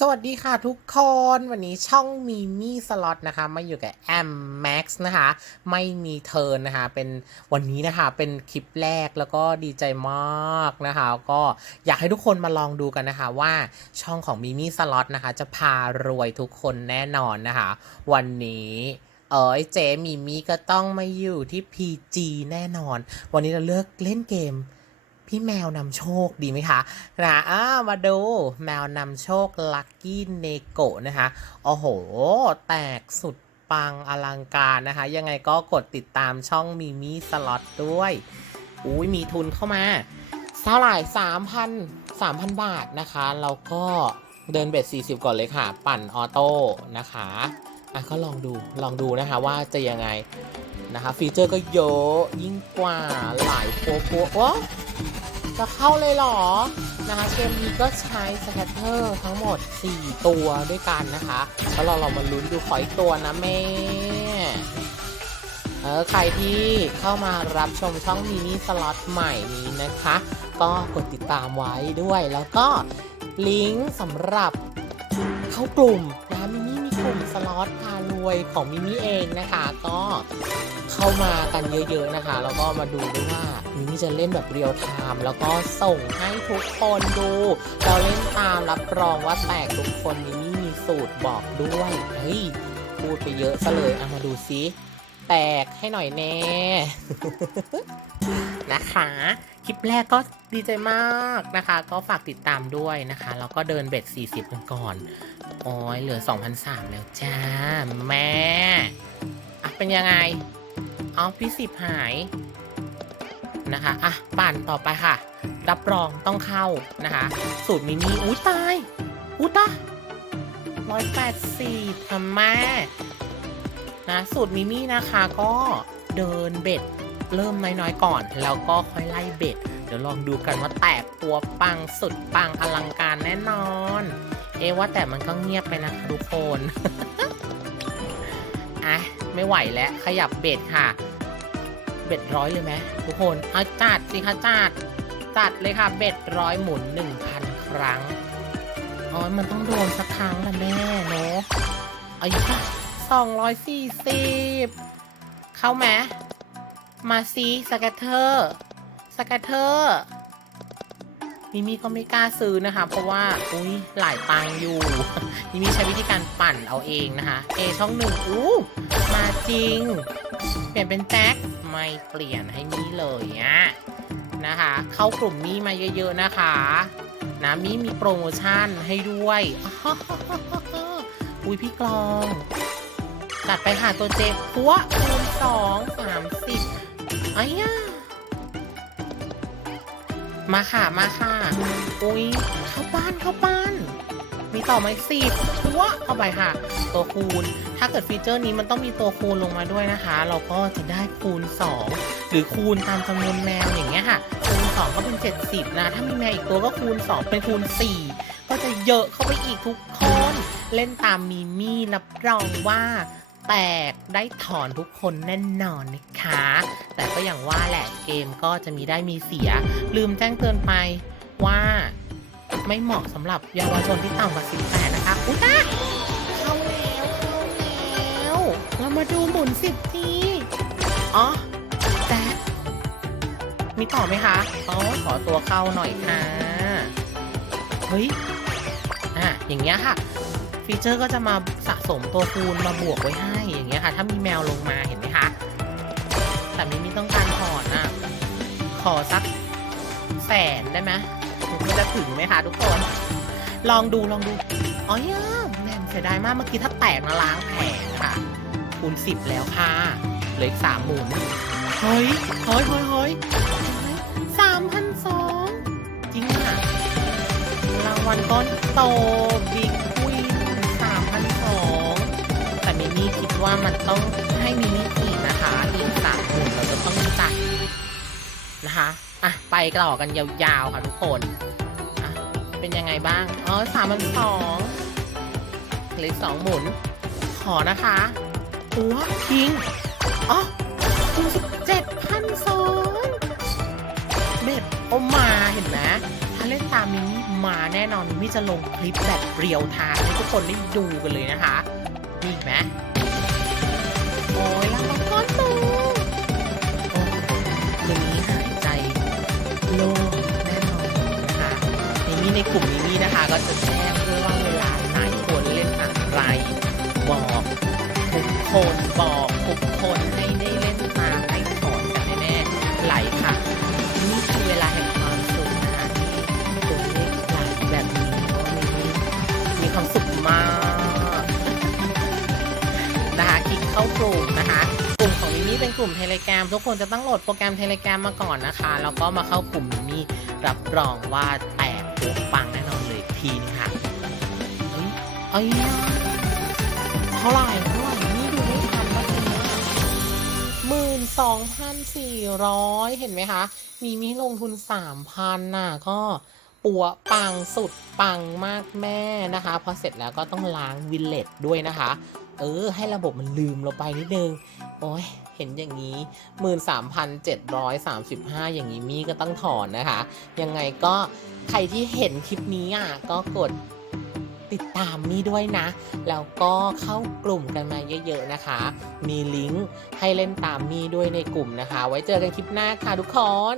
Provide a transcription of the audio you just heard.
สวัสดีค่ะทุกคนวันนี้ช่องมีมี่สล็อตนะคะมาอยู่กับแอมแม็กซ์นะคะ ไม่มีเทิร์นนะคะเป็นวันนี้นะคะเป็นคลิปแรกแล้วก็ดีใจมากนะคะ ก็อยากให้ทุกคนมาลองดูกันนะคะ ว่าช่องของมีมี่สล็อตนะคะ จะพารวยทุกคนแน่นอนนะคะ วันนี้เออเจมีมี่ก็ต้องมาอยู่ที่ PG แน่นอน วันนี้เราเลือกเล่นเกม พี่แมวนำโชคดีไหมคะนะอ่ามาดูแมวนำโชคลัคกี้เนโกะนะคะโอ้โห แตกสุดปังอลังการนะคะ ยังไงก็กดติดตามช่องมีมี่สล็อตด้วย อุ้ยมีทุนเข้ามาเท่าไหร่สามพันสามพันบาทนะคะแล้วก็เดินเบ็ด 40 ก่อนเลยค่ะ ปั่นออโต้นะคะอะก็ลองดูลองดูนะคะว่าจะยังไงนะคะ ฟีเจอร์ก็เยอะยิ่งกว่าหลายโปรโปรโอ้ จะเข้าเลยหรอนะคะเกมนี้ก็ใช้สแคตเตอร์ทั้งหมด 4 ตัวด้วยกันนะคะแล้วเราเรามาลุ้นดูขออีกตัวนะแม่เออใครที่เข้ามารับชมช่องมินิสล็อตใหม่นี้นะคะ ก็กดติดตามไว้ด้วยแล้วก็ลิงก์สำหรับเข้ากลุ่มนะมินิมีกลุ่มสล็อตพา วยของมิมิเองนะคะ ก็เข้ามากันเยอะๆนะคะ แล้วก็มาดูด้วยว่ามิมิจะเล่นแบบเรียลไทม์แล้วก็ส่งให้ทุกคนดูเราเล่นตามรับรองว่าแตกทุกคนมิมิมีสูตรบอกด้วยเฮ้ยพูดไปเยอะซะเลยเอามาดูซิแตกให้หน่อยแน่ นะคะ คลิปแรกก็ดีใจมากนะคะ ก็ฝากติดตามด้วยนะคะ แล้วก็เดินเบ็ด 40กันก่อน โอ้ยเหลือ 2,003แล้วจ้า แม่อะเป็นยังไงเอพี่สิบหายนะคะ อะ ปั่นต่อไปค่ะ รับรองต้องเข้านะคะ สูตรมินิอุ้ยตายอุ้ยตายร้อยแปดสี่ทำแม่นะ สูตรมิมี่นะคะก็เดินเบ็ด เริ่มน้อยๆก่อน แล้วก็ค่อยไล่เบ็ด เดี๋ยวลองดูกันว่าแตกตัวปังสุดปังอลังการแน่นอน เอว่าแต่มันก็เงียบไปนะทุกคนอะไม่ไหวแล้วขยับเบ็ดค่ะ เบ็ดร้อยเลยไหมทุกคนเอาจัดสิคะจัดจัดเลยค่ะเบ็ดร้อยหมุนหนึ่งพันครั้งอ๋อมันต้องโดนสักครั้งละแม่เนาะอายู่ค่ะสองร้อยสี่สิบเข้าไหม มาซีสแกตเตอร์สแกตเตอร์มิมี่ก็ไม่กล้าซื้อนะคะ เพราะว่าอุ้ยหลายตังอยู่มิมี่ใช้วิธีการปั่นเอาเองนะคะ เอช่องหนึ่งอู้มาจริง เปลี่ยนเป็นแจ็คไม่เปลี่ยนให้มี่เลยอะนะคะ เข้ากลุ่มมีมาเยอะๆนะคะนะมีมีโปรโมชั่นให้ด้วยอุ้ยพี่กลองจัดไปค่ะตัวเจพัวคูณสองสามสิบ ไอ้ยามาค่ะมาค่ะ อุ้ยเข้าบ้านเข้าบ้าน มีต่อไหมสิบพัวเข้าไปค่ะ ตัวคูณ ถ้าเกิดฟีเจอร์นี้มันต้องมีตัวคูณลงมาด้วยนะคะ เราก็จะได้คูณ 2 หรือคูณตามจำนวนแมวอย่างเงี้ยค่ะ คูณ 2 ก็เป็น 70 นะ ถ้ามีแมวอีกตัวก็คูณ 2 เป็นคูณ 4 ก็จะเยอะเข้าไปอีกทุกคน เล่นตามมีมี่รับรองว่า แตกได้ถอนทุกคนแน่นอนนะคะ แต่ก็อย่างว่าแหละเกมก็จะมีได้มีเสีย ลืมแจ้งเตือนไปว่าไม่เหมาะสำหรับเยาวชนที่ต่ำกว่า 18 นะคะอุ้ยตาเข้าแล้วเข้าแล้วเรามาดูหมุน10ทีอ๋อแจ๊คมีต่อไหมคะอ๋อขอตัวเข้าหน่อยค่ะ เฮ้ย อะ อย่างเงี้ยค่ะ ฟีเจอร์ก็จะมาสะสมตัวคูณมาบวกไว้ให้ คะ ถ้ามีแมวลงมาเห็นไหมคะ แต่มิมี่ต้องการถอนอะ ขอสักแสนได้ไหมมันจะถึงไหมคะทุกคน ลองดูลองดูอ๋อย่าแม่นเสียดายมากเมื่อกี้ถ้าแตกนะล้างแผงค่ะคูณสิบแล้วค่ะเหลืออีกสามหมุนเฮ้ยเฮ้ยเฮ้ยเฮ้ยสามพันสองจริงอะรางวัลก้อนโตบิ๊ก ว่ามันต้องให้มินี่อีนะคะอีกสามหมุนเราจะต้องจัดนะคะอะไปต่อกันยาวๆค่ะทุกคนอะเป็นยังไงบ้าง อ๋อสามพันสองหลือสองหมุน ขอนะคะหัวพิงอ๋อคูณสิบเจ็ดพันสองเบ็ดโอมาเห็นไหมถ้าเล่นตามมิมี่มาแน่นอนมิจะลงคลิปแบบเรียวทม์ให้ทุกคนได้ดูกันเลยนะคะ มีไหม โอ้ยแล้วก็ตูโอ้ยนี้หายใจโล่งแน่นอนนะคะมิมี่ในกลุ่มมิมี่นะคะ ก็จะแจ้งด้วยว่าเวลาไหนควรเล่นอะไร บอกทุกคนบอกทุกคนให้ได้เล่นตามให้ถอนกันแน่ๆไหลค่ะ ลุ่มเทเล gram ทุกคนจะต้องโหลดโปรแกรมเทเล gram มาก่อนนะคะ แล้วก็มาเข้ากลุ่มมิมี่รับรองว่าแตกปุกปังแน่นอนเลยทีนึงค่ะเฮ้ยเอ้ยเท่าไหร่เท่าไหร่นี่ดูไม่ทันมากเลยอหมื่นสองพันสี่ร้อยเห็นไหมคะ มีมีลงทุนสามพันน่ะก็ปัวปังสุดปังมากแม่นะคะ พอเสร็จแล้วก็ต้องล้างวิลเลจด้วยนะคะ เออ ให้ระบบมันลืมเราไปนิดนึง โอ้ย เห็นอย่างนี้ 13,735 อย่างนี้มี่ก็ต้องถอนนะคะ ยังไงก็ใครที่เห็นคลิปนี้อะก็กดติดตามมี่ด้วยนะ แล้วก็เข้ากลุ่มกันมาเยอะ ๆนะคะ มีลิงก์ให้เล่นตามมี่ด้วยในกลุ่มนะคะ ไว้เจอกันคลิปหน้าค่ะทุกคน